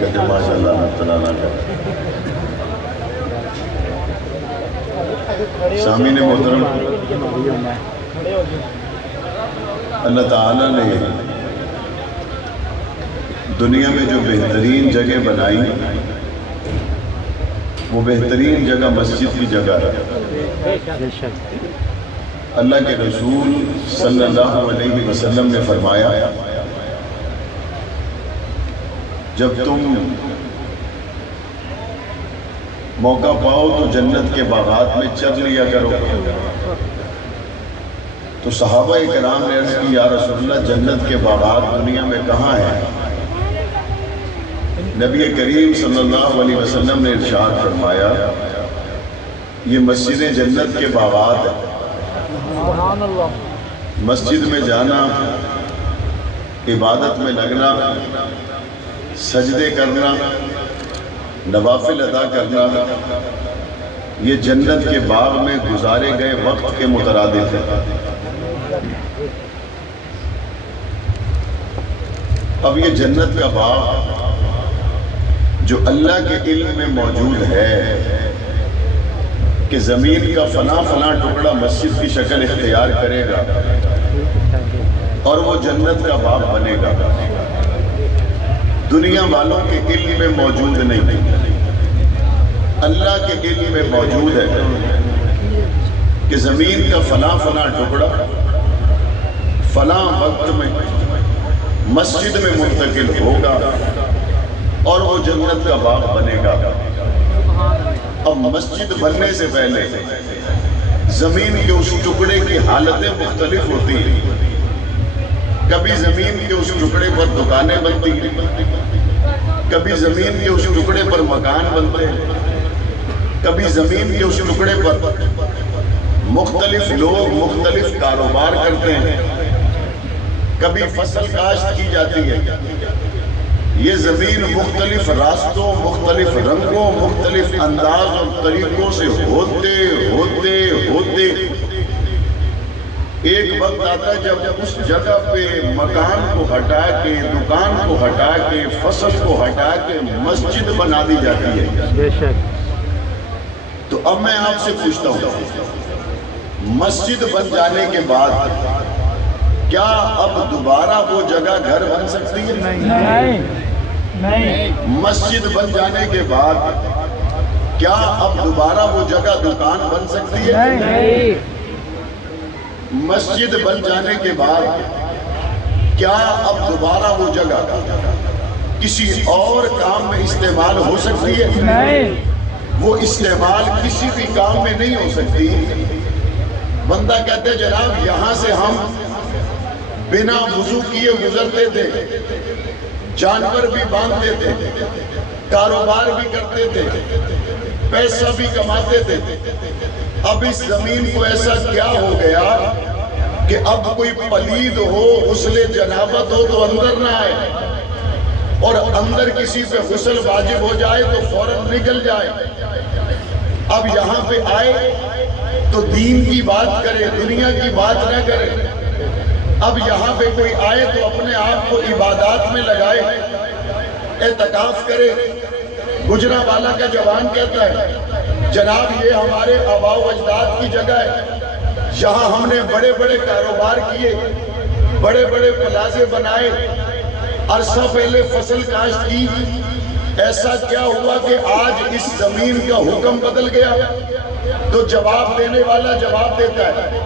کہتے ماشاءاللہ اللہ تعالیٰ نہ کرے۔ سامعین محترم، اللہ تعالیٰ نے دنیا میں جو بہترین جگہ بنائی، وہ بہترین جگہ مسجد کی جگہ ہے۔ اللہ کے رسول صلی اللہ علیہ وسلم نے فرمایا، جب تم موقع پاؤ تو جنت کے باغات میں چل لیا کرو۔ تو صحابہ کرام نے عرض کی، یا رسول اللہ جنت کے باغات دنیا میں کہاں ہیں؟ نبی کریم صلی اللہ علیہ وسلم نے ارشاد فرمایا، یہ مسجد جنت کے باغات ہیں۔ مسجد میں جانا، عبادت میں لگنا، سجدے کرنا، نوافل ادا کرنا، یہ جنت کے باغ میں گزارے گئے وقت کے مترادف ہے۔ اب یہ جنت کا باغ جو اللہ کے علم میں موجود ہے کہ زمین کا فلاں ٹکڑا مسجد کی شکل اختیار کرے گا اور وہ جنت کا باغ بنے گا، دنیا والوں کے علم میں موجود نہیں، اللہ کے علم میں موجود ہے کہ زمین کا فلاں ٹکڑا فلاں وقت میں مسجد میں منتقل ہوگا اور وہ جنت کا باغ بنے گا۔ اب مسجد بننے سے پہلے زمین کے اس ٹکڑے کی حالتیں مختلف ہوتی ہیں۔ کبھی زمین کے اس ٹکڑے پر دکانیں بنتی ہیں، کبھی زمین کے اس ٹکڑے پر مکان بنتے ہیں، کبھی زمین کے اس ٹکڑے پر مختلف لوگ مختلف کاروبار کرتے ہیں، کبھی فصل کاشت کی جاتی ہے۔ یہ زمین مختلف راستوں، مختلف رنگوں، مختلف انداز اور طریقوں سے ہوتے ایک وقت آتا ہے جب اس جگہ پہ مکان کو ہٹا کے، دکان کو ہٹا کے، فصل کو ہٹا کے مسجد بنا دی جاتی ہے۔ تو اب میں آپ سے پوچھتا ہوں، مسجد بن جانے کے بعد کیا اب دوبارہ وہ جگہ گھر بن سکتی ہے؟ نہیں۔ مسجد بن جانے کے بعد کیا اب دوبارہ وہ جگہ دکان بن سکتی ہے؟ نہیں۔ مسجد بن جانے کے بعد کیا اب دوبارہ وہ جگہ کسی اور کام میں استعمال ہو سکتی ہے؟ نہیں۔ وہ استعمال کسی بھی کام میں نہیں ہو سکتی۔ بندہ کہتے ہیں جناب یہاں سے ہم بنا وضو کیے گزرتے تھے، جانور بھی باندھتے تھے، کاروبار بھی کرتے تھے، پیسہ بھی کماتے تھے۔ اب اس زمین کو ایسا کیا ہو گیا کہ اب کوئی پلید ہو، غسل جنابت ہو تو اندر نہ آئے، اور اندر کسی پہ غسل واجب ہو جائے تو فوراً نکل جائے۔ اب یہاں پہ آئے تو دین کی بات کرے، دنیا کی بات نہ کرے۔ اب یہاں پہ کوئی آئے تو اپنے آپ کو عبادات میں لگائے، اعتکاف کرے۔ گجرانوالہ کا جوان کہتا ہے جناب یہ ہمارے آباء و اجداد کی جگہ ہے، یہاں ہم نے بڑے بڑے کاروبار کیے، بڑے بڑے پلازے بنائے، عرصہ پہلے فصل کاشت کی، ایسا کیا ہوا کہ آج اس زمین کا حکم بدل گیا؟ تو جواب دینے والا جواب دیتا ہے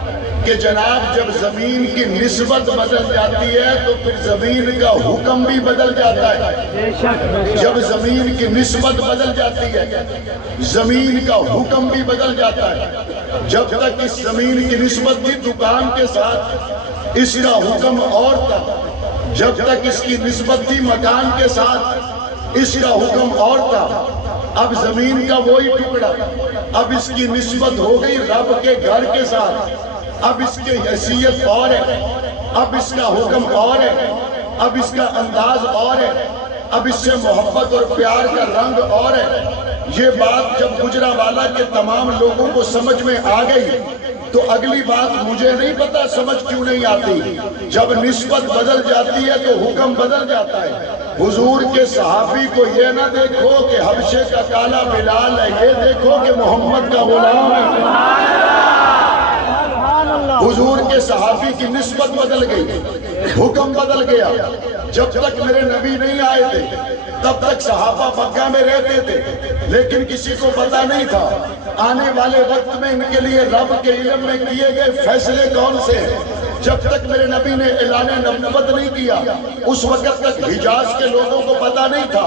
کہ جناب جب زمین کی نسبت بدل جاتی ہے تو پھر زمین کا حکم بھی بدل جاتا ہے۔ جب زمین کی نسبت بدل جاتی ہے زمین کا حکم بھی بدل جاتا ہے۔ جب تک اس زمین کی نسبت تھی دکان کے ساتھ اس کا حکم اور تھا، جب تک اس کی نسبت تھی مکان کے ساتھ اس کا حکم اور تھا۔ اب زمین کا وہی ٹکڑا، اب اس کی نسبت ہو گئی رب کے گھر کے ساتھ، اب اس کی حیثیت اور ہے، اب اس کا حکم اور ہے، اب اس کا انداز اور ہے، اب اس سے محبت اور پیار کا رنگ اور ہے۔ یہ بات جب گجرانوالہ کے تمام لوگوں کو سمجھ میں آ گئی تو اگلی بات مجھے نہیں پتا سمجھ کیوں نہیں آتی، جب نسبت بدل جاتی ہے تو حکم بدل جاتا ہے۔ حضور کے صحابی کو یہ نہ دیکھو کہ حبشے کا کالا بلال ہے، یہ دیکھو کہ محمد کا غلام ہے۔ حضور کے صحابی کی نسبت بدل گئی، حکم بدل گیا۔ جب تک میرے نبی نہیں آئے تھے تب تک صحابہ مکہ میں رہتے تھے، لیکن کسی کو پتا نہیں تھا آنے والے وقت میں ان کے لیے رب کے علم میں کیے گئے فیصلے کون سے ہیں۔ جب تک میرے نبی نے اعلان نبوت نہیں کیا اس وقت تک حجاز کے لوگوں کو پتا نہیں تھا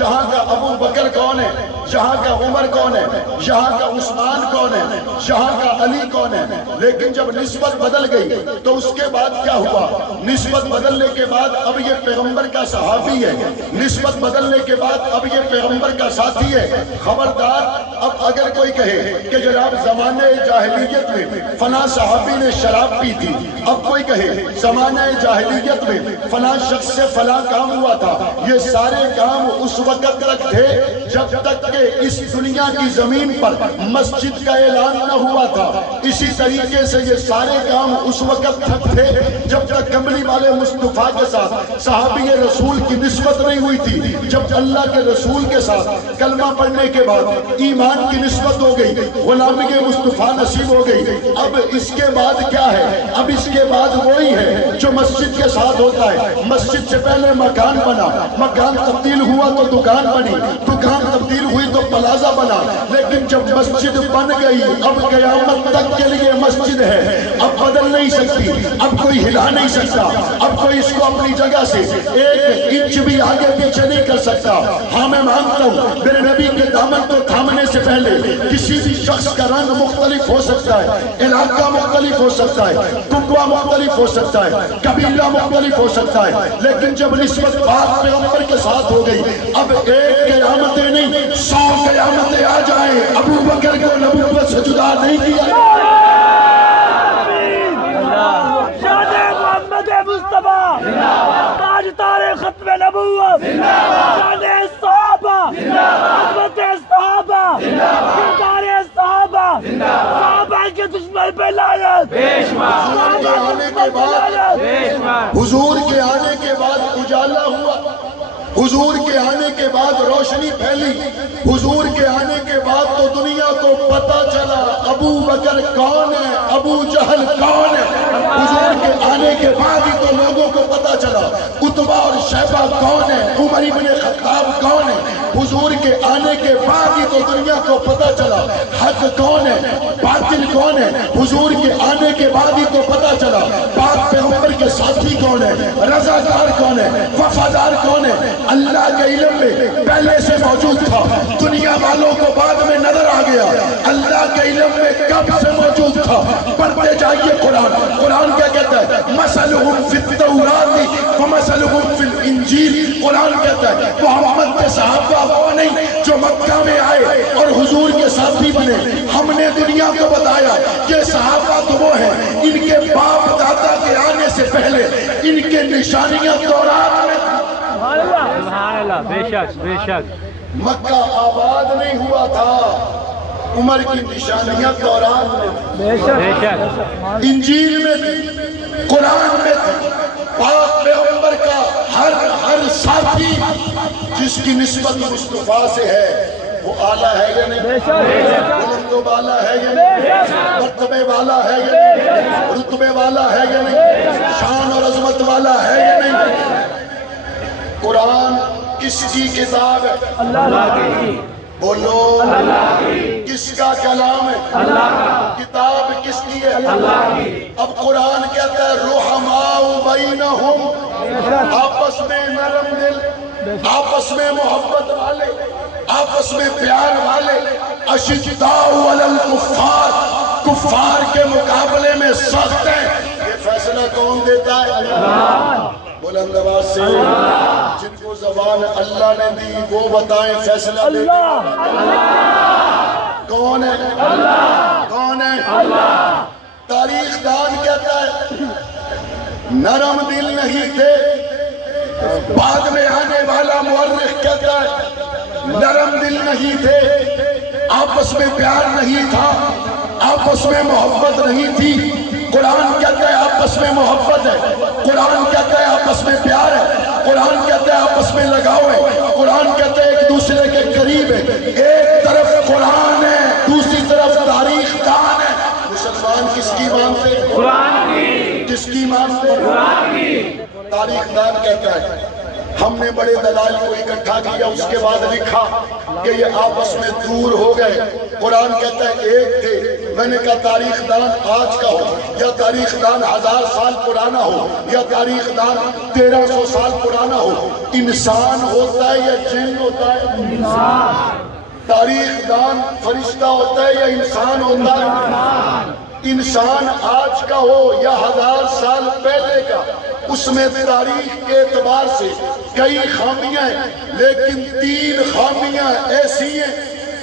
یہاں کا ابو بکر کون ہے، یہاں کا عمر کون ہے، یہاں کا عثمان کون ہے، یہاں کا علی کون ہے۔ لیکن جب نسبت بدل گئی تو اس کے بعد کیا ہوا؟ نسبت بدلنے کے بعد اب یہ پیغمبر کا صحابی ہے، نسبت بدلنے کے بعد اب یہ پیغمبر کا ساتھی ہے۔ خبردار، اب اگر کوئی کہے کہ جناب زمانہ جاہلیت میں فلاں صحابی نے شراب پی تھی، اب کوئی کہے زمانہ جاہلیت میں فلاں شخص سے فلاں کام ہوا تھا، یہ سارے کام اس وقت تک تھے جب تک کہ اس دنیا کی زمین پر مسجد کا اعلان نہ ہوا تھا۔ اسی طریقے سے یہ سارے کام اس وقت تک تھے جب تک کملی والے مصطفیٰ کے ساتھ صحابی رسول کی نسبت نہیں ہوئی تھی۔ جب اللہ کے رسول کے ساتھ کلمہ پڑھنے کے بعد ایمان کی نسبت ہو گئی، غلامی مصطفیٰ نصیب ہو گئی، اب اس کے بعد کیا ہے؟ اب اس کے بعد وہی ہے جو مسجد کے ساتھ ہوتا ہے۔ مسجد سے پہلے مکان بنا، مکان تبدیل ہوا تو دکان بنی، دکان تبدیل ہوئی تو پلازہ بنا، لیکن جب مسجد بن گئی اب قیامت تک کے لیے مسجد ہے، اب بدل نہیں سکتی، اب کوئی ہلا نہیں سکتا، اب کوئی اس کو اپنی جگہ سے ایک انچ بھی آگے پیچھے نہیں کر سکتا۔ ہاں میں مانتا ہوں میرے نبی کے دامن کو تھامنے سے پہلے کسی بھی شخص کا رنگ مختلف ہو سکتا ہے، علاقہ مختلف ہو سکتا ہے، کنبہ مختلف ہو سکتا ہے، قبیلہ مختلف ہو سکتا ہے، لیکن جب نسبت پاک پیغمبر کے ساتھ ہو گئی اب ایک قیامتیں نہیں 100 قیامتیں آ جائیں ابو بکر کو نبوت سے جدا نہیں کیا۔ مصطفیٰ تاج تارے ختم نبوت، شان صحابہ، عظمت صحابہ، کردار صحابہ، صحابہ کے دشمن پہ لعنت، حضور کے آنے کے بعد اجالا ہوا، حضور کے آنے کے بعد روشنی پھیلی، حضور کے آنے کے بعد تو دنیا کو پتا چلا ابو بکر کون ہے، ابو جہل کون ہے۔ حضور کے آنے کے بعد ہی تو لوگوں کو پتا چلا عتبہ اور شیبہ کون ہے، عمر ابن خطاب کون ہے۔ حضور کے آنے کے بعد ہی تو دنیا کو پتا چلا حق کون ہے، باطل کون ہے۔ حضور کے آنے کے بعد ہی تو پتا چلا پاک پیغمبر کے ساتھی کون ہے، رضاکار کون ہے، وفادار کون ہے۔ اللہ کے علم میں پہلے سے موجود تھا، دنیا والوں کو بعد میں نظر آ گیا۔ اللہ کے علم میں کب سے موجود تھا؟ پڑھتے جائیے قرآن۔ قرآن کیا کہتا ہے؟ مثلہم فی التوراۃ ومثلہم فی الانجیل۔ قرآن کہتا ہے محمد کے صحابہ وہ نہیں جو مکہ میں آئے اور حضور کے ساتھی بنے، ہم نے دنیا کو بتایا کہ صحابہ تو وہ ہیں ان کے باپ دادا کے آنے سے پہلے ان کے نشانیاں تورات میں تھی۔ سبحان اللہ، بے شک بے شک۔ مکہ آباد نہیں ہوا تھا، عمر کی نشانیاں تورات میں تھی، بے شک، انجیل میں تھی، قرآن میں تھی۔ پاک پیغمبر کا ہر ساتھی جس کی نسبت مصطفیٰ سے ہے وہ اعلیٰ ہے یا نہیں، بلند و بالا ہے یا نہیں، مرتبے والا ہے یا نہیں، رتبے والا ہے یا نہیں، شان اور عظمت والا ہے یا نہیں۔ قرآن کس کی کتاب ہے؟ اللہ کی۔ بولو اللہ کی۔ کس کا کلام ہے؟ اللہ کا۔ کتاب کس کی ہے؟ اللہ کی۔ اب قرآن کہتا ہے رحماء بینہم، آپس میں نرم دل، آپس میں محبت والے، آپس میں پیار والے، اشداء علی الکفار، کفار کے مقابلے میں سخت ہیں۔ یہ فیصلہ کون دیتا ہے؟ اللہ۔ بلند آواز سے جن کو زبان اللہ نے دی وہ بتائیں فیصلہ اللہ۔ کون ہے؟ اللہ۔ کون ہے؟ اللہ۔ تاریخ دان کہتا ہے نرم دل نہیں تھے، بعد میں آنے والا مورخ کہتا ہے نرم دل نہیں تھے، آپس میں پیار نہیں تھا، آپس میں محبت نہیں تھی، قرآن کہتا ہے آپس میں محبت ہے، قرآن کہتا ہے آپس میں پیار ہے، قرآن کہتا ہے آپس میں لگاؤ ہے، قرآن کہتا ہے ایک دوسرے کے قریب ہے۔ ایک طرف قرآن ہے، دوسری طرف تاریخ دان ہے۔ مسلمان کس کی مانتے ہیں؟ قرآن کی۔ کس کی مانتے ہیں؟ قرآن کی۔ تاریخ دان کہتا ہے ہم نے بڑے دلائل کو اکٹھا کیا، اس کے بعد لکھا کہ یہ آپس میں دور ہو گئے۔ قرآن کہتا ہے ایک تھے، میں نے کہا تاریخ دان آج کا ہو یا تاریخ دان 1000 سال پرانا ہو یا تاریخ دان 1300 سال پرانا ہو، انسان ہوتا ہے یا جن ہوتا ہے؟ انسان۔ تاریخ دان فرشتہ ہوتا ہے یا انسان ہوتا ہے؟ انسان آج کا ہو یا 1000 سال پہلے کا، اس میں تاریخ کے اعتبار سے کئی خامیاں ہیں، لیکن 3 خامیاں ایسی ہیں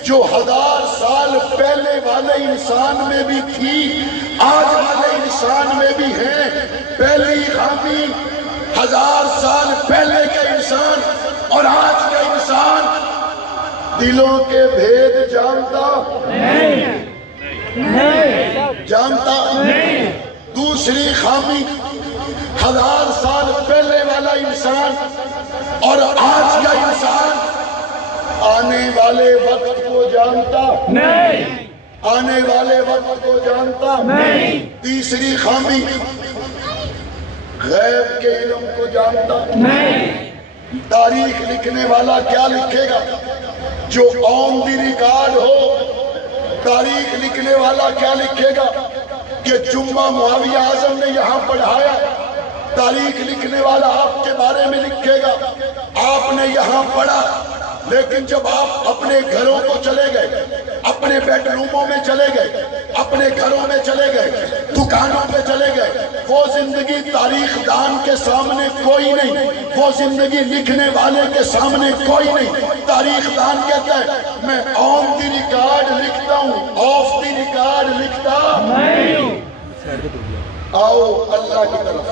جو 1000 سال پہلے والے انسان میں بھی تھی، آج والے انسان میں بھی ہیں۔ پہلی خامی 1000 سال پہلے کا انسان اور آج کا انسان دلوں کے بھید جانتا نہیں، جانتا نہیں۔ دوسری خامی 1000 سال پہلے والا انسان اور آج کا انسان آنے والے وقت کو جانتا نہیں، آنے والے وقت کو جانتا نہیں۔ تیسری خامی غیب کے علم کو جانتا نہیں۔ تاریخ لکھنے والا کیا لکھے گا؟ جو آن دی ریکارڈ ہو۔ تاریخ لکھنے والا کیا لکھے گا کہ جمعہ معاویہ اعظم نے یہاں پڑھایا؟ تاریخ لکھنے والا آپ کے بارے میں لکھے گا آپ نے یہاں پڑھا، لیکن جب آپ اپنے گھروں کو چلے گئے، اپنے بیڈ روموں میں چلے گئے، اپنے گھروں میں چلے گئے، دکانوں پہ چلے گئے، وہ زندگی تاریخ دان کے سامنے کوئی نہیں، وہ زندگی لکھنے والے کے سامنے کوئی نہیں۔ تاریخ دان کہتا ہے میں آن دی ریکارڈ لکھتا ہوں، آف دی ریکارڈ لکھتا نہیں۔ آؤ اللہ کی طرف۔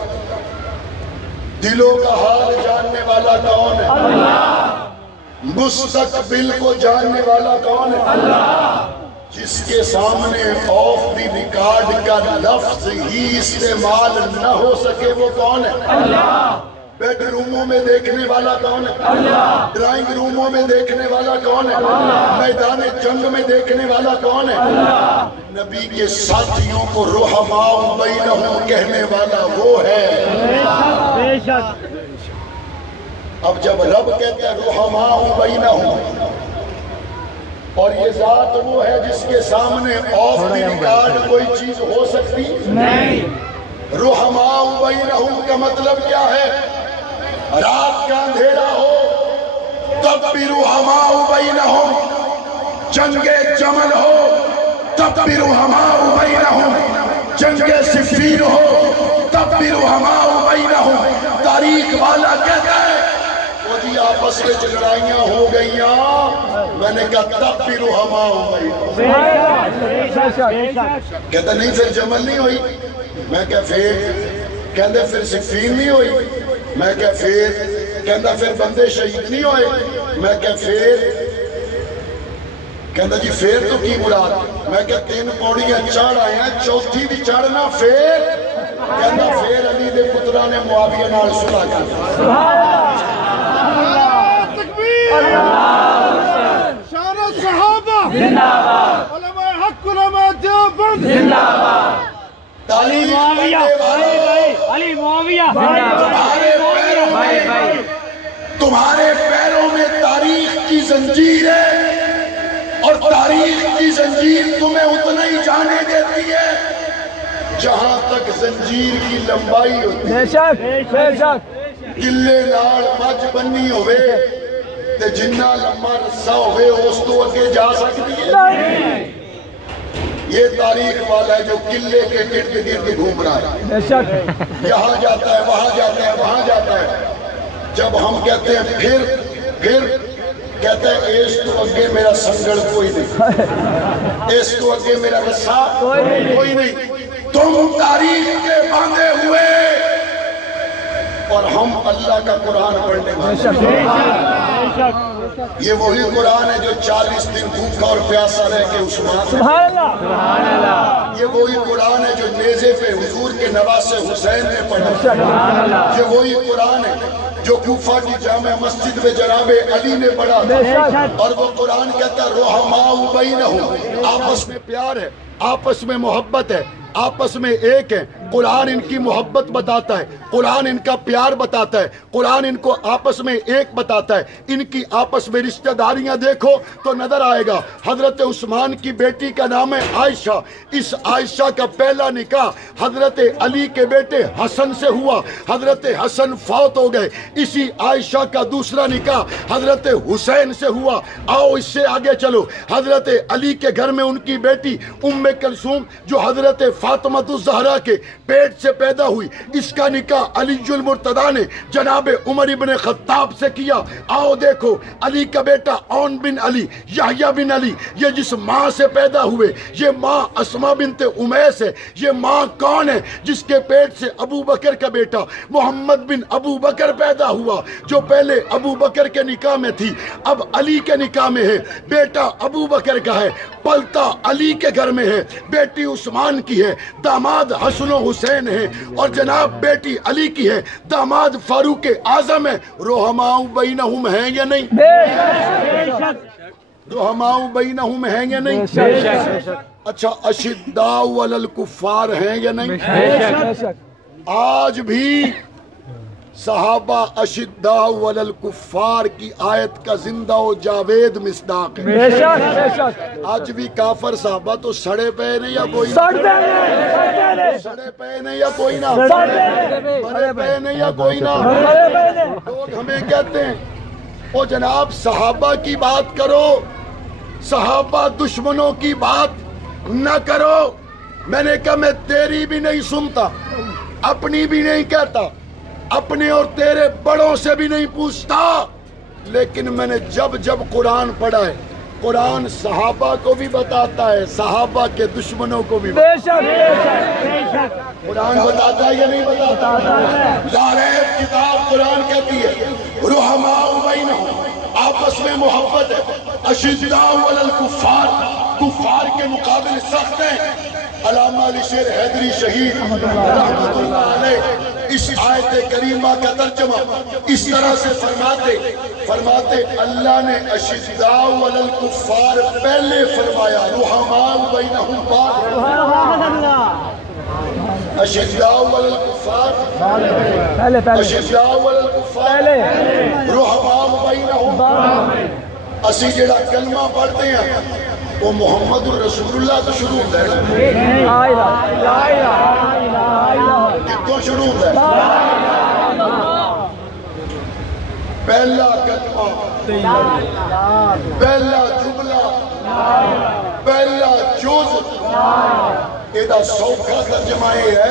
دلوں کا حال جاننے والا کون ہے؟ اللہ۔ مستقبل کو جاننے والا کون ہے؟ اللہ۔ جس کے سامنے آف دی ریکارڈ کا لفظ ہی استعمال نہ ہو سکے وہ کون ہے؟ اللہ۔ بیڈ روموں میں دیکھنے والا کون ہے؟ اللہ۔ ڈرائنگ روموں میں دیکھنے والا کون ہے؟ اللہ۔ میدان جنگ میں دیکھنے والا کون ہے؟ اللہ۔ نبی کے ساتھیوں کو رحماء بینہم کہنے والا وہ ہے۔ بے شک۔ اب جب رب کہتا ہے رحماء بینہم، اور یہ ذات وہ ہے جس کے سامنے آف دی ریکارڈ کوئی چیز ہو سکتی نہیں۔ رحماء بینہم کا مطلب کیا ہے؟ رات کا اندھیرا ہو تب بھی رحماء بینہم، جنگ جمل ہو تب بھی رحماء بینہم، جنگ صفین ہو تب بھی رحماء بینہم۔ تاریخ والا کہتا ہے وہ جی آپس میں لڑائیاں ہو گئیاں، میں نے کہا تب بھی رحماء بینہم۔ کہتا نہیں پھر جمل نہیں ہوئی، میں کہا کہندے پھر صفین نہیں ہوئی، میں کہا کہندہ پھر بندے شہید نہیں ہوئے، میں کہندہ جی پھر تو کی مراد؟ میں کہا 3 پوڑیاں چڑھ آئے ہیں، چوتھی بھی چڑھنا پھر؟ کہندہ پھر علی دے پترہ نے معاویہ نال صلح کی۔ شان صحابہ زندہ باد، علماء حق علماء دیوبند زندہ باد، تعلیم علی معاویہ تمہارے پیروں میں تاریخ کی زنجیر ہے، اور تاریخ کی زنجیر تمہیں اتنا ہی جانے دیتی ہے جہاں تک زنجیر کی لمبائی ہوتی ہے۔ بے شک بے شک۔ گلے نال مجھ بنی ہوئے تے جنہ لمبا رسا ہوئے اس تو اگے جا سکتی ہے؟ یہ تاریخ والا ہے جو قلعے کے گرد گرد گھوم رہا ہے، بے شک۔ یہاں جاتا ہے وہاں جاتا ہے وہاں جاتا ہے۔ جب ہم کہتے ہیں پھر کہتا ہے اس تو اگے میرا سنگل کوئی نہیں، اس تو اگے میرا رسا کوئی نہیں۔ تم تاریخ کے باندھے ہوئے اور ہم اللہ کا قرآن پڑھنے والے۔ یہ وہی قرآن ہے جو 40 دن بھوکا اور پیاسا رہ کے عثمان سبحان اللہ یہ وہی قرآن ہے جو نیزے پہ حضور کے نواسے حسین نے پڑھا یہ وہی قرآن ہے جو کوفہ کی جامع مسجد میں جناب علی نے پڑھا اور وہ قرآن کہتا ہے رحماء بینہم آپس میں پیار ہے آپس میں محبت ہے آپس میں ایک ہے قرآن ان کی محبت بتاتا ہے قرآن ان کا پیار بتاتا ہے قرآن ان کو آپس میں ایک بتاتا ہے ان کی آپس میں رشتہ داریاں دیکھو تو نظر آئے گا حضرت عثمان کی بیٹی کا نام ہے عائشہ اس عائشہ کا پہلا نکاح حضرت علی کے بیٹے حسن سے ہوا حضرت حسن فوت ہو گئے اسی عائشہ کا دوسرا نکاح حضرت حسین سے ہوا آؤ اس سے آگے چلو حضرت علی کے گھر میں ان کی بیٹی ام کلثوم جو حضرت فاطمہ الزہرا کے پیٹ سے پیدا ہوئی اس کا نکاح علی المرتضیٰ نے جناب عمر ابن خطاب سے کیا آؤ دیکھو علی کا بیٹا عون بن علی یحییٰ بن علی یہ جس ماں سے پیدا ہوئے یہ ماں اسماء بنت امیس ہے یہ ماں کون ہے جس کے پیٹ سے ابو بکر کا بیٹا محمد بن ابو بکر پیدا ہوا جو پہلے ابو بکر کے نکاح میں تھی اب علی کے نکاح میں ہے بیٹا ابو بکر کا ہے پلتا علی کے گھر میں ہے بیٹی عثمان کی ہے داماد حسن و حسین ہے اور جناب بیٹی علی کی ہے داماد فاروق اعظم ہے رحماء بینہم ہیں یا نہیں رحماء بینہم ہیں یا نہیں اچھا اشداء علی الکفار ہیں یا نہیں آج بھی صحابہ اشداء علی الکفار کی آیت کا زندہ و جاوید مصداق ہے آج بھی کافر صحابہ تو سڑے پہ نہیں یا کوئی سڑے پہ نہیں یا کوئی نہ مرے پہ نہیں یا کوئی نہ لوگ ہمیں کہتے ہیں او جناب صحابہ کی بات کرو صحابہ دشمنوں کی بات نہ کرو میں نے کہا میں تیری بھی نہیں سنتا اپنی بھی نہیں کہتا اپنے اور تیرے بڑوں سے بھی نہیں پوچھتا لیکن میں نے جب قرآن پڑھا ہے قرآن صحابہ کو بھی بتاتا ہے صحابہ کے دشمنوں کو بھی قرآن بتاتا ہے یا نہیں بتاتا لا ریب کتاب قرآن کہتی ہے رحماء بینہم آپس میں محبت ہے اشداء علی الکفار کفار کے مقابل سخت ہیں علامہ علی شیر حیدری شہید رحمت اللہ علیہ اس آیت کریمہ کا ترجمہ اس طرح سے فرماتے اللہ نے اشداء علی الکفار پہلے فرمایا رحماء بینہم بعد اشداء علی الکفار اشداء علی الکفار رحماء بینہم اسی جڑا کلمہ پڑھتے ہیں وہ محمد الرسول اللہ تو شروع ہوتا ہے کتوں شروع ہوتا ہے پہلا کلمہ پہلا جملہ پہلا جز ایدہ سوکھا ترجمہ ہے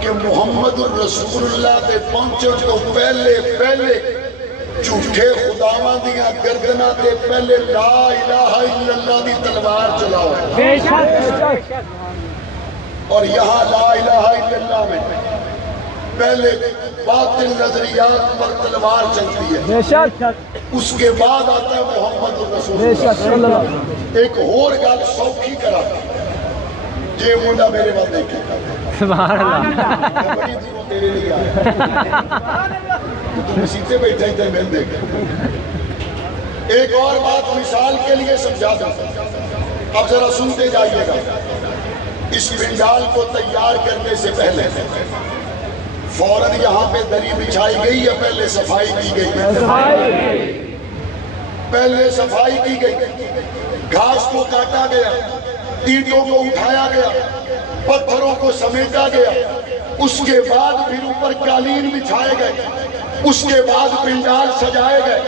کہ محمد الرسول اللہ تے پہنچے تو پہلے جھوٹے خداواں دیاں گردناں تے پہلے لا الہ الا اللہ دی تلوار چلاؤ اور یہاں لا الہ الا اللہ میں پہلے باطل نظریات پر تلوار چلتی ہے اس کے بعد آتا ہے محمد الرسول اللہ ایک اور گل سوکھی کرا یہ منڈا میرے بعد دیکھے سبحان اللہ بڑی دوروں تیرے لیے آیا تو مسیطے بیٹھے تھے مل دیکھے ایک اور بات مثال کے لیے سمجھا دوں اب ذرا سنتے جائیے گا اس پنڈال کو تیار کرنے سے پہلے فوراً یہاں پہ دری بچھائی گئی یا پہلے صفائی کی گئی پہلے صفائی کی گئی گھاس کو کاٹا گیا اینٹوں کو اٹھایا گیا پتھروں کو سمیٹا گیا اس کے بعد پھر اوپر قالین بچھائے گئے اس کے بعد پنڈال سجائے گئے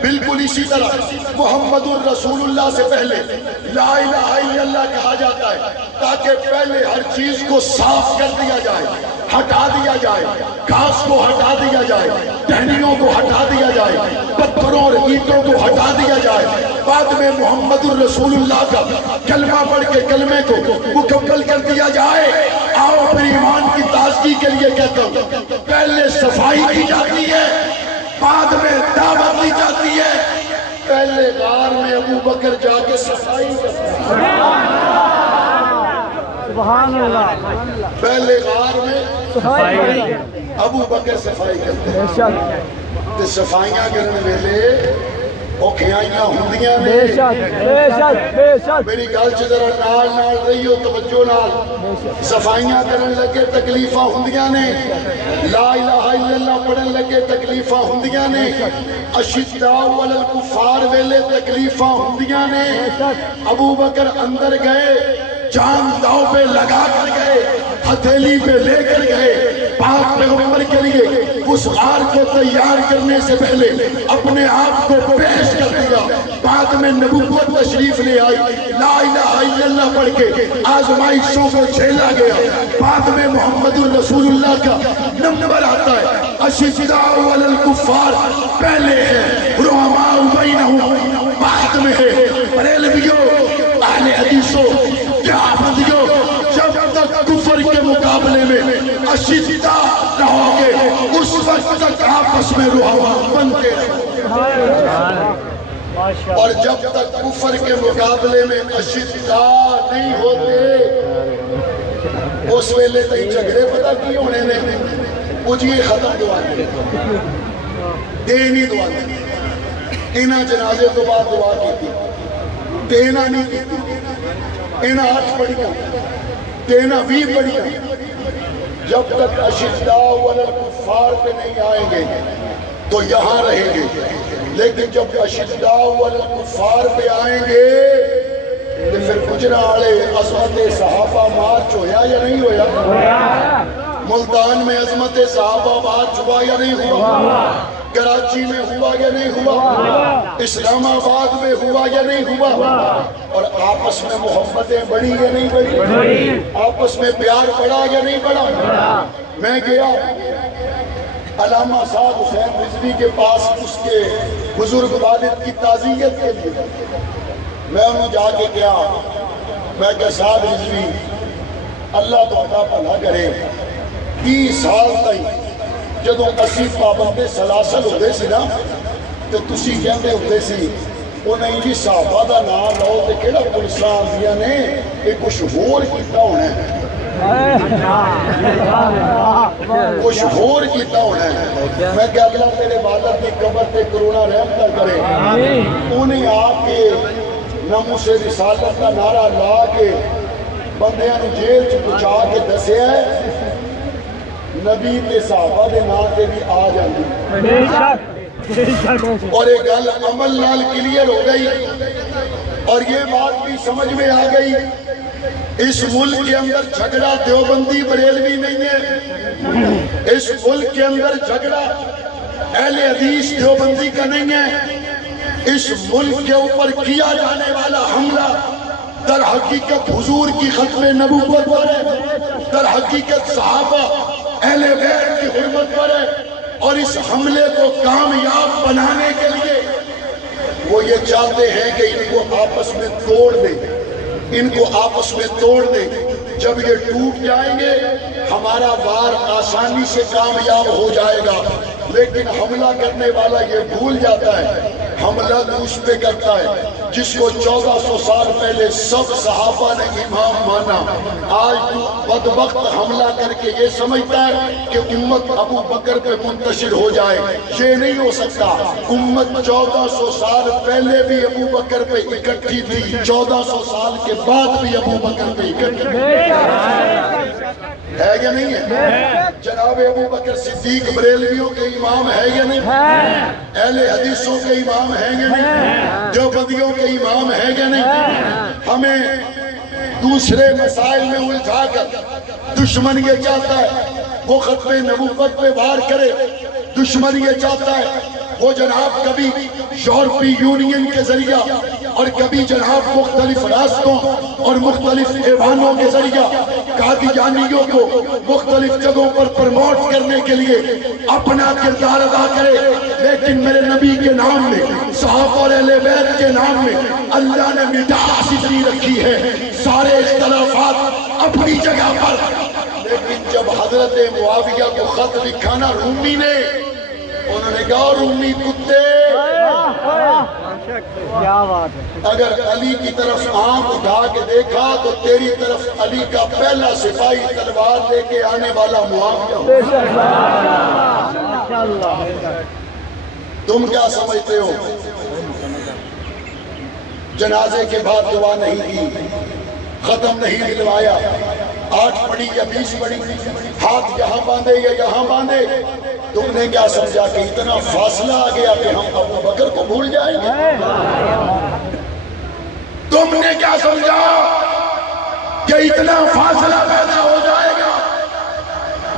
بالکل اسی طرح محمد الرسول اللہ سے پہلے لا الہ الا اللہ کہا جاتا ہے تاکہ پہلے ہر چیز کو صاف کر دیا جائے ہٹا دیا جائے گھاس کو ہٹا دیا جائے ٹہنیوں کو ہٹا دیا جائے پتھروں اور اینٹوں کو ہٹا دیا جائے بعد میں محمد الرسول اللہ کا کلمہ پڑھ کے کلمے کو مکمل کر دیا جائے آؤ اپنے ایمان کی تازگی کے لیے کہتا ہوں پہلے صفائی کی جاتی ہے بعد میں دعوت دی جان جاتی ہے پہلے غار میں ابو بکر جا کے صفائی کرتا ہے. سبحان اللہ. پہلے غار میں صفائی. ابو بکر صفائی کرتے ہیں. بے شک تے صفائیاں کرنے ویلے اوکھیاں ہوندیاں نے. بے شک بے شک بے شک. میری گل چ ذرا نال رہیو توجہ نال. صفائیاں کرن لگے تکلیفاں ہوندیاں نے. لا الہ الا اللہ پڑھن لگے تکلیفاں ہوندیاں نے. اشداء علی الکفار ویلے تکلیفاں ہوندیاں نے. ابو بکر اندر گئے جان داؤ پہ لگا کر گئے ہتھیلی پہ لے کر گئے پاک پیغمبر کے لیے اس غار کو تیار کرنے سے پہلے اپنے آپ کو پیش کر دیا. بعد میں نبوت تشریف لے آئی. لا الہ الا اللہ پڑھ کے آزمائشوں کو جھیلا گیا. بعد میں محمد الرسول اللہ کا نمبر آتا ہے. اشداء علی الکفار پہلے ہے رحماء بینہم بعد میں ہے. بریلویوں اہل حدیثوں کیا بندیوں جب تک کفر کے مقابلے میں اشداء رہو گے اس وقت تک آپس میں رحماء بنتے رہو. اور جب تک کفر کے مقابلے میں اشداء نہیں ہوتے اس ویلے تک جھگڑے پتہ کی ہونے نے مجھے ختم دعا کی دینی دعا کی. انہاں جنازے تو بعد دعا کی تھی دینا نہیں کی تھی. انہاں 8 پڑھیاں دینا 20 پڑھیاں. جب تک اشداء علی الکفار پہ نہیں آئیں گے تو یہاں رہیں گے. لیکن جب اشداء علی الکفار پہ آئیں گے تو پھر گجرالے عظمت صحابہ مارچ ہویا یا نہیں ہویا؟ ملتان میں عظمت صحابہ مارچ ہوا یا نہیں ہوا؟ کراچی میں ہوا یا نہیں ہوا؟ اسلام آباد میں ہوا یا نہیں ہوا؟ اور آپس میں محبتیں بڑھی یا نہیں بڑھی؟ آپس میں پیار بڑھا یا نہیں بڑھا؟ میں گیا علامہ صاحب حسین رضوی کے پاس اس کے بزرگ والد کی تعزیت کے لیے. میں انہوں جا کے کیا میں کہ صاحب رضوی اللہ تو بھلا کرے 30 سال تک جدوں اسی پابندے سلاسل ہوتے سی نا تو تسی کہتے ہوتے سی انہیں جی صحابہ دا نام لو تے کیڑا پولیساں آندیاں نے یہ کچھ ہور کیتا ہونا ہے کچھ ہور کیتا ہونا ہے. میں کہ اللہ تیرے والد کی قبر تے کرونا رحمت کرے. انہیں آپ کے ناموس رسالت کا نعرہ لا کے بندیاں نے جیل چ پہنچا کے دسیا ہے نبی تے صحابہ دے نام تے بھی آ جاندی. اور ایک گل عمل نال کلیئر ہو گئی اور یہ بات بھی سمجھ میں آ گئی. اس ملک کے اندر جھگڑا دیوبندی بریلوی نہیں ہے. اس ملک کے اندر جھگڑا اہل حدیث دیوبندی کا نہیں ہے. اس ملک کے اوپر کیا جانے والا حملہ در حقیقت حضور کی ختم نبوت پر ہے. در حقیقت صحابہ اہل بیت کی حرمت پر ہے. اور اس حملے کو کامیاب بنانے کے لیے وہ یہ چاہتے ہیں کہ ان کو آپس میں توڑ دیں. ان کو آپس میں توڑ دیں. جب یہ ٹوٹ جائیں گے ہمارا وار آسانی سے کامیاب ہو جائے گا. لیکن حملہ کرنے والا یہ بھول جاتا ہے حملہ تو اس پہ کرتا ہے جس کو 1400 سال پہلے سب صحابہ نے امام مانا. آج تو بدبخت حملہ کر کے یہ سمجھتا ہے کہ امت ابو بکر پہ منتشر ہو جائے. یہ نہیں ہو سکتا. امت 1400 سال پہلے بھی ابو بکر پہ اکٹھی تھی. 1400 سال کے بعد بھی ابو بکر پہ اکٹھی ہے یا نہیں ہے؟ جناب ابو بکر صدیق بریلویوں کے امام ہے یا نہیں؟ اہل حدیثوں کے امام ہے یا نہیں؟ دیوبندیوں کے امام ہے یا نہیں؟ ہمیں دوسرے مسائل میں الجھا کر دشمن یہ چاہتا ہے وہ ختم نبوت پہ وار کرے. دشمن یہ چاہتا ہے وہ جناب کبھی یورپی یونین کے ذریعہ اور کبھی جناب مختلف راستوں اور مختلف ایوانوں کے ذریعہ قادیانیوں کو مختلف جگہوں پر پرموٹ کرنے کے لیے اپنا کردار ادا کرے. لیکن میرے نبی کے نام میں صحابہ اور اہل بیت کے نام میں اللہ نے مٹاس اتنی رکھی ہے. سارے اختلافات اپنی جگہ پر. لیکن جب حضرت معاویہ کو خط لکھانا رومی نے انہوں نے کہا رومی کتے کیا بات ہے. اگر علی کی طرف آنکھ اٹھا کے دیکھا تو تیری طرف علی کا پہلا سپاہی تلوار لے کے آنے والا معاویہ ہو. بے شک. ماشاءاللہ. تم کیا سمجھتے ہو؟ جنازے کے بعد دعا نہیں کی، ختم نہیں دلوایا، 8 پڑھی یا 20 پڑھی، ہاتھ یہاں باندھے یا یہاں باندھے، تم نے کیا سمجھا کہ اتنا فاصلہ آ گیا کہ ہم ابو بکر کو بھول جائیں گے؟ تم نے کیا سمجھا کہ اتنا فاصلہ پیدا ہو جائے گا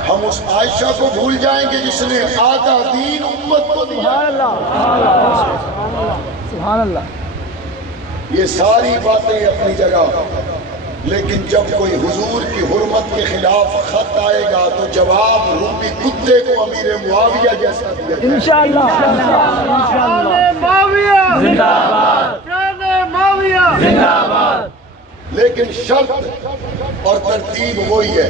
ہم اس عائشہ کو بھول جائیں گے جس نے آدھا دین امت کو دیا؟ سبحان اللہ. سبحان اللہ. یہ ساری باتیں اپنی جگہ، لیکن جب کوئی حضور کی حرمت کے خلاف خط آئے گا تو جواب روبی کتے کو امیر معاویہ جیسا دیا جائے. انشاءاللہ. زندہ باد. زندہ باد. لیکن شرط اور ترتیب وہی ہے.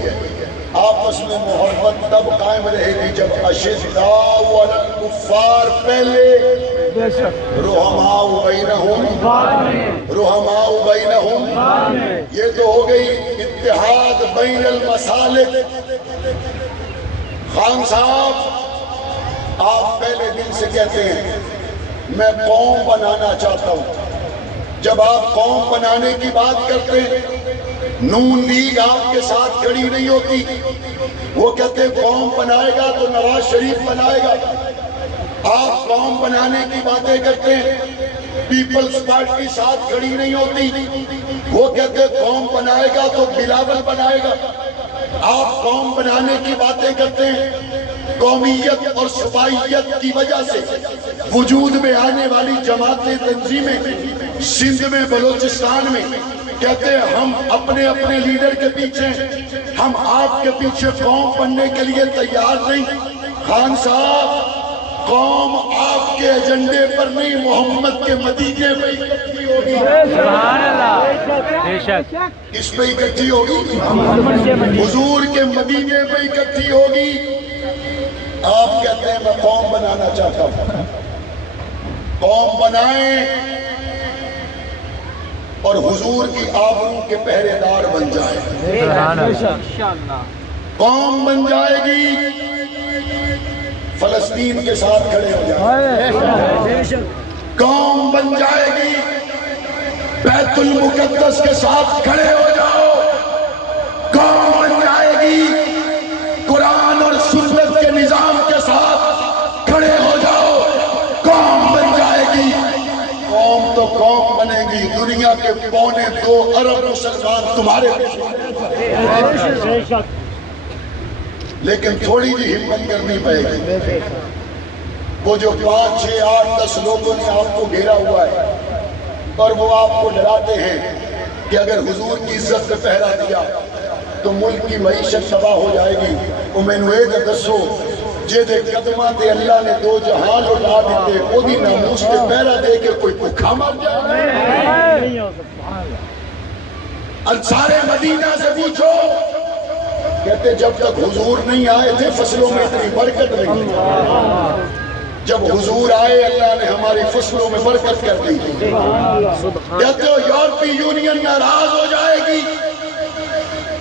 آپس میں محبت تب قائم رہے گی جب اشداء علی الکفار پہلے، بے شک. رحماء بینہم، رحماء بینہم، یہ تو ہو گئی اتحاد بین المسالک. خان صاحب آپ پہلے دن سے کہتے ہیں میں قوم بنانا چاہتا ہوں. جب آپ قوم بنانے کی بات کرتے ہیں، نون لیگ آپ کے ساتھ کھڑی نہیں ہوتی. وہ کہتے ہیں قوم بنائے گا تو نواز شریف بنائے گا. آپ قوم بنانے کی باتیں کرتے ہیں، پیپلز پارٹی ساتھ کھڑی نہیں ہوتی. وہ کہتے ہیں قوم بنائے گا تو بلاول بنائے گا. آپ قوم بنانے کی باتیں کرتے ہیں، قومیت اور صوبائیت کی وجہ سے وجود میں آنے والی جماعتیں تنظیمیں سندھ میں، بلوچستان میں، کہتے ہیں ہم اپنے اپنے لیڈر کے پیچھے، ہم آپ کے پیچھے قوم بننے کے لیے تیار نہیں. خان صاحب قوم آپ کے ایجنڈے پر نہیں، محمد کے مدینے میں اکٹھی ہوگی. سبحان اللہ. بے شک. اس پہ اکٹھی ہوگی، حضور کے مدینے میں اکٹھی ہوگی. آپ کہتے ہیں میں قوم بنانا چاہتا ہوں. قوم بنائیں اور حضور کی آبرو کے پہرے دار بن جائیں. سبحان اللہ. قوم بن جائے گی، فلسطین کے ساتھ کھڑے ہو جائیں. قوم بن جائے گی، بیت المقدس کے ساتھ کھڑے ہو جاؤ. قوم بن جائے گی، قرآن اور سنت کے نظام کے ساتھ کھڑے ہو جاؤ. قوم بن جائے گی. قوم تو قوم بنے گی، دنیا کے 2.25 ارب مسلمان تمہارے پیچھے. لیکن تھوڑی جی ہمت کرنی پڑے گی. وہ جو 5, 6, 8, 10 لوگوں نے آپ کو گھیرا ہوا ہے اور وہ آپ کو ڈراتے ہیں کہ اگر حضور کی عزت پہ پہرا دیا تو ملک کی معیشت تباہ ہو جائے گی. وہ مینو یہ دسو جہدے قدماں تے اللہ نے 2 جہان اٹھا دیتے، وہ دی ناموس پہ پہرا دے کے کوئی بھوکا مر جائے؟ انصار مدینہ سے پوچھو، کہتے جب تک حضور نہیں آئے تھے فصلوں میں اتنی برکت نہیں. جب حضور آئے اللہ نے ہماری فصلوں میں برکت کر دی. کہتے ہو یورپی یونین ناراض ہو جائے گی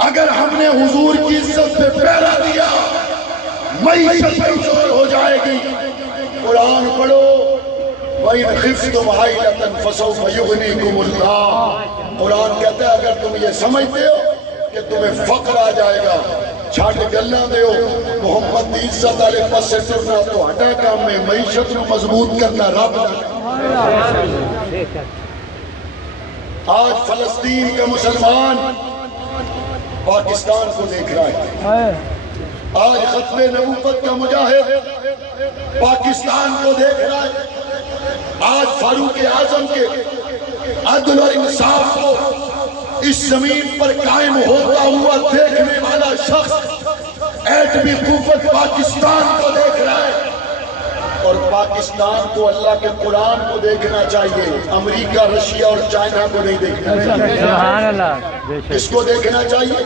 اگر ہم نے حضور کی عزت پہ پہرا دیا، معیشت کمزور ہو جائے گی. قرآن پڑھو وَإِنْ خِفْتُمْ عَيْلَةً فَسَوْفَ يُغْنِيكُمُ اللَّهُ. قرآن کہتا ہے اگر تم یہ سمجھتے ہو کہ تمہیں فقر آ جائے گا، چھاٹ گلہ دے ہو، محمد دی عزت والے پس سے ٹرنا تو ہٹا کام میں معیشت کو مضبوط کرنا رب نہ. آج فلسطین کا مسلمان پاکستان کو دیکھ رہا ہے. آج ختم نبوت کا مجاہد پاکستان کو دیکھ رہا ہے. آج فاروق اعظم کے عدل اور انصاف کو اس زمین پر قائم ہوتا ہوا دیکھنے والا شخص ایٹمی قوت پاکستان کو دیکھ رہا ہے. اور پاکستان کو اللہ کے قرآن کو دیکھنا چاہیے، امریکہ، رشیا اور چائنا کو نہیں دیکھنا چاہیے. سبحان اللہ. کس کو دیکھنا چاہیے؟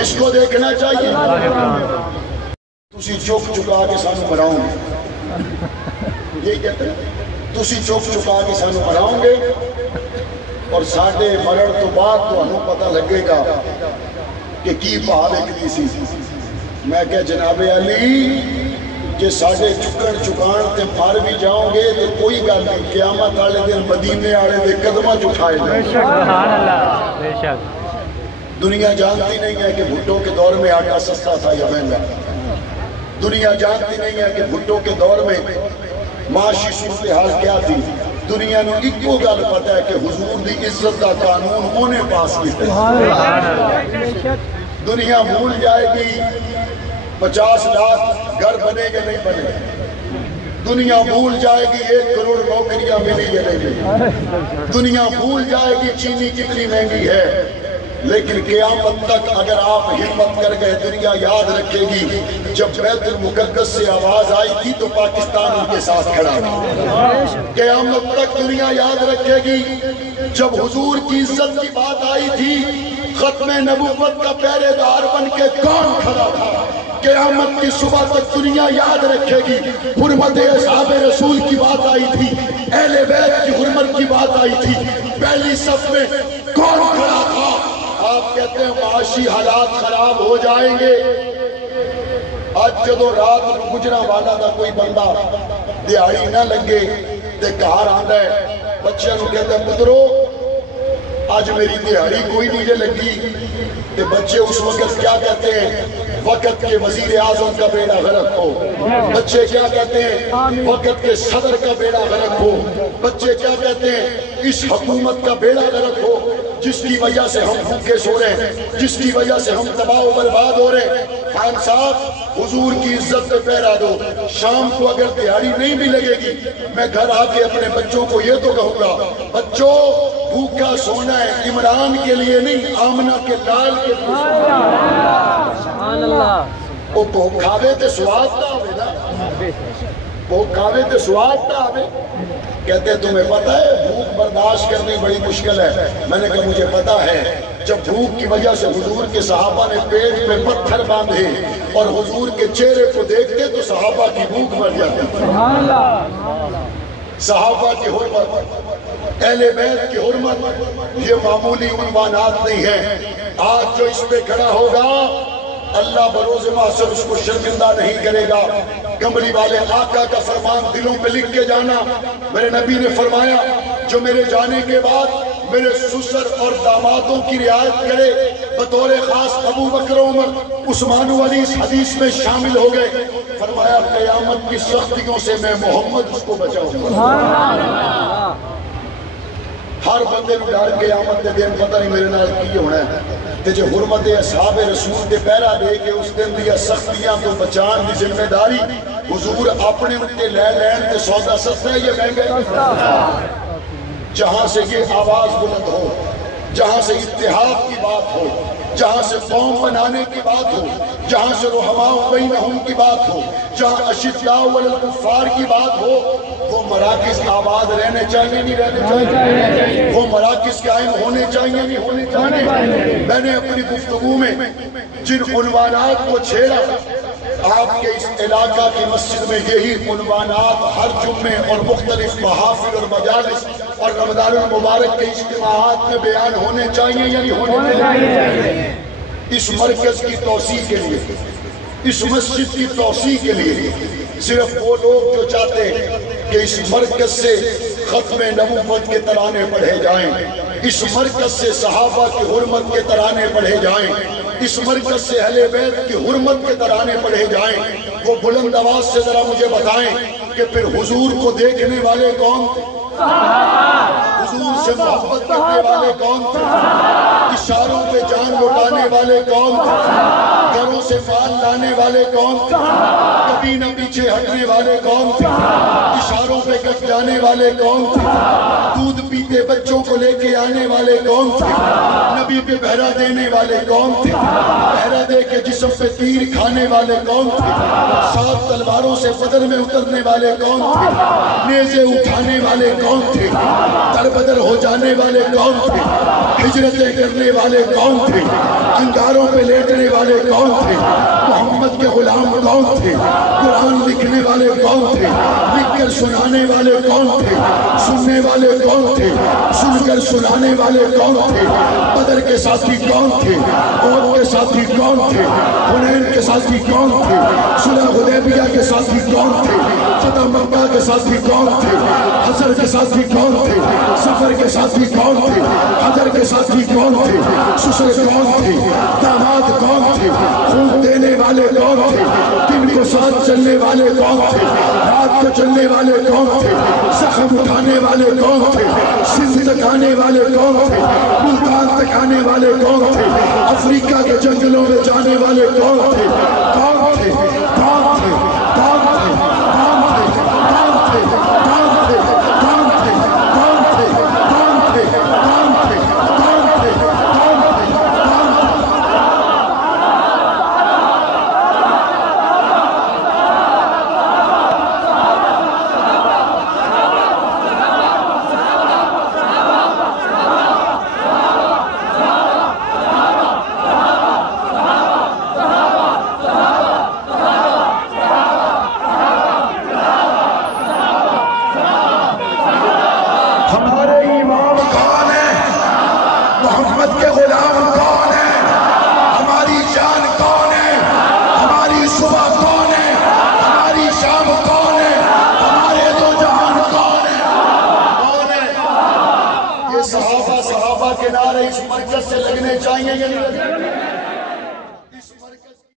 کس کو دیکھنا چاہیے؟ تسی چوک چکا کے سانو بناؤں گے، یہی کہتے ہیں. تسی چوک چکا کے سانو پڑھاؤں گے اور ساڑھے مرن تو بعد تو ہمیں پتہ لگے گا کہ کی پہاڑ ایک سی میں کہا جناب علی کہ ساڑھے چکن چکان تے پھر بھی جاؤں گے تو کوئی گل نہیں قیامت والے دن مدینے والے دے قدمہ چٹھائے جائیں سبحان اللہ بے شک دنیا جانتی نہیں ہے کہ بھٹو کے دور میں آٹا سستا تھا یا مہنگا دنیا جانتی نہیں ہے کہ بھٹو کے دور میں معاشی صورتحال کیا تھی دنیا نے ایکو گل پتہ ہے کہ حضور دی عزت کا قانون انہیں پاس کیتا ہے دنیا بھول جائے گی 50 لاکھ گھر بنے گے نہیں بنے دنیا بھول جائے گی 1 کروڑ نوکریاں ملی گے نہیں ملی دنیا بھول جائے گی چینی کتنی مہنگی ہے لیکن قیامت تک اگر آپ ہمت کر گئے دنیا یاد رکھے گی جب بیت المقدس سے آواز آئی تھی تو پاکستان ان کے ساتھ کھڑا تھا قیامت تک دنیا یاد رکھے گی جب حضور کی عزت کی بات آئی تھی ختم نبوت کا پہرے دار بن کے کون کھڑا تھا قیامت کی صبح تک دنیا یاد رکھے گی حرمت اصحاب رسول کی بات آئی تھی اہل بیت کی حرمت کی بات آئی تھی پہلی صف میں کون کھڑا تھا آپ کہتے ہیں معاشی حالات خراب ہو جائیں گے آج جدو رات گجرا والا دا کوئی بندہ دیہاڑی نہ لگے تے کہار آندہ ہے بچے نو کہتے ہیں پترو آج میری دیہاڑی کوئی نہیں لگی کہ بچے اس وقت کیا کہتے ہیں وقت کے وزیر اعظم کا بیڑا غرق ہو بچے کیا کہتے ہیں وقت کے صدر کا بیڑا غرق ہو بچے کیا کہتے ہیں اس حکومت کا بیڑا غرق ہو جس کی وجہ سے ہم بھوکے سو رہے ہیں جس کی وجہ سے ہم تباہ و برباد ہو رہے ہیں خان صاحب حضور کی عزت پہ پہرا دو شام کو اگر دیہاڑی نہیں بھی لگے گی میں گھر آ کے اپنے بچوں کو یہ تو کہوں گا بچوں بھوکا سونا ہے عمران کے لیے نہیں آمنہ کے لال کے لیے سبحان اللہ وہ بھوکھاوے تے سواد نہ آوے نا بھوکھاوے تے سواد نہ آوے کہتے ہیں تمہیں پتہ ہے بھوک برداشت کرنی بڑی مشکل ہے میں نے کہا مجھے پتہ ہے جب بھوک کی وجہ سے حضور کے صحابہ نے پیٹ پہ پتھر باندھے اور حضور کے چہرے کو دیکھتے تو صحابہ کی بھوک مر جاتی صحابہ کی حرمت اہل بیت کی حرمت یہ معمولی عنوانات نہیں ہیں آج جو اس پہ کھڑا ہوگا اللہ بروز محشر اس کو شرمندہ نہیں کرے گا کمری والے آقا کا فرمان دلوں پہ لکھ کے جانا میرے نبی نے فرمایا جو میرے جانے کے بعد میرے سسر اور دامادوں کی رعایت کرے بطور خاص ابو بکر عمر عثمان و علی اس حدیث میں شامل ہو گئے فرمایا قیامت کی سختیوں سے میں محمد اس کو بچاؤں گا ہر بندے کو ڈر قیامت دے دن پتہ نہیں میرے نال کی ہونا ہے تے جو حرمت اصحاب رسول دے پہرا دے کے اس دن دیا سختیاں تو بچان دی ذمہ داری حضور اپنے ان کے لے لین تے سودا سستا ہے یہ مہنگا ہے جہاں سے یہ آواز بلند ہو جہاں سے اتحاد کی بات ہو جہاں سے قوم بنانے کی بات ہو جہاں سے رحماء بینہم کی بات ہو جہاں اشداء والکفار کی بات ہو وہ مراکز آباد رہنے چاہیے نہیں رہنے چاہیے وہ مراکز قائم ہونے چاہیے نہیں ہونے چاہیے میں نے اپنی گفتگو میں جن عنوانات کو چھیڑا آپ کے اس علاقہ کی مسجد میں یہی عنوانات ہر جمعے اور مختلف محافل اور مجالس اور رمضان المبارک کے اجتماعات میں بیان ہونے چاہیے یا نہیں ہونے چاہیے اس مرکز کی توسیع کے لیے اس مسجد کی توسیع کے لیے صرف وہ لوگ جو چاہتے ہیں کہ اس مرکز سے ختم نبوت کے ترانے پڑھے جائیں اس مرکز سے صحابہ کی حرمت کے ترانے پڑھے جائیں اس مرکز سے اہل بیت کی حرمت کے ترانے پڑھے جائیں وہ بلند آواز سے ذرا مجھے بتائیں کہ پھر حضور کو دیکھنے والے کون تھے حضور سے محبت کرنے والے کون تھے اشاروں پہ جان لٹانے والے کون تھے گھروں سے مال لانے والے کون تھے کبھی نہ پیچھے ہٹنے والے کون تھے اشاروں پہ کٹ جانے والے کون تھے دودھ پیتے بچوں کو لے کے آنے والے کون تھے نبی پہ پہرا دینے والے کون تھے پہرا دے کے جسم پہ تیر کھانے والے کون تھے 7 تلواروں سے بدر میں اترنے والے کون تھے نیزے اٹھانے والے کون تھے در بدر ہو جانے والے کون تھے ہجرتیں کرنے والے کون تھے انگاروں پہ لیٹنے والے کون تھے محمد کے غلام کون تھے؟ قرآن لکھنے والے کون تھے؟ لکھ کر سنانے والے کون تھے؟ سننے والے کون تھے؟ سن کر سنانے والے کون تھے؟ بدر کے ساتھی کون تھے؟ احد کے ساتھی کون تھے؟ حنین کے ساتھی کون تھے؟ صلح حدیبیہ کے ساتھی کون تھے؟ فتح مکہ کے ساتھی کون تھے؟ حشر کے ساتھی کون تھے؟ سفر کے ساتھی کون تھے؟ حجر کے ساتھی کون تھے؟ سسر کون تھے؟ داماد کون تھے؟ خون دینے والے کون تھے؟ دن کو ساتھ چلنے والے کون تھے؟ رات کو چلنے والے کون تھے؟ زخم اٹھانے والے کون تھے؟ سندھ تک آنے والے کون تھے؟ ملتان تک آنے والے کون تھے؟ افریقہ کے جنگلوں میں جانے والے کون تھے؟ کون تھے؟ کون تھے؟ کون تھے؟ کون تھے؟ کون تھے؟ کون تھے؟ کون تھے؟ کون تھے؟ کون تھے؟ کون تھے؟ کون تھے؟ کون تھے؟ ہمارے امام کون ہیں؟ محمد کے غلام کون ہیں؟ ہماری جان کون ہے؟ ہماری صبح کون ہے؟ ہماری شام کون ہے؟ ہمارے دو جہان کون ہے؟ کون ہے؟ یہ صحابہ کے نعرے اس مرکز سے لگنے چاہیے یا نہیں لگنے؟